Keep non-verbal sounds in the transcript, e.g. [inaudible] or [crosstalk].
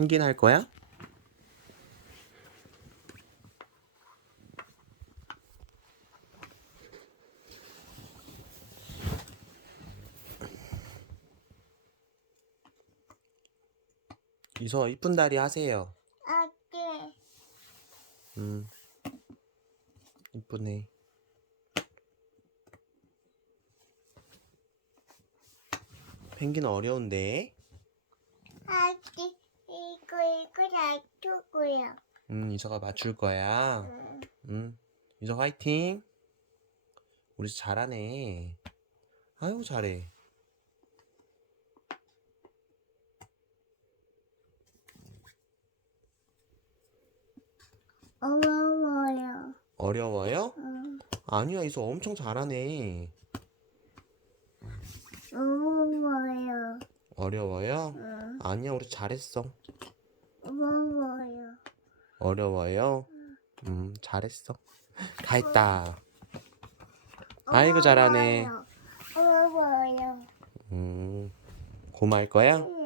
펭귄 할 거야? 이서 이쁜 다리 하세요. 아기 음. 이쁘네. 펭귄 어려운데. 이거 잘 두고요. 음, 이서가 맞출 거야. 응. 음. 이서 화이팅. 우리 잘하네. 아유, 잘해. 어머머요. 어려워요? 응. 아니야, 이서 엄청 잘하네. 어머머요. 어려워요? 응. 아니야, 우리 잘했어. 어머머요. 어려워요? 음, 잘했어. [laughs] 다 했다. 아이고, 잘하네. 어머머요. 음, 고마울 거야? 응.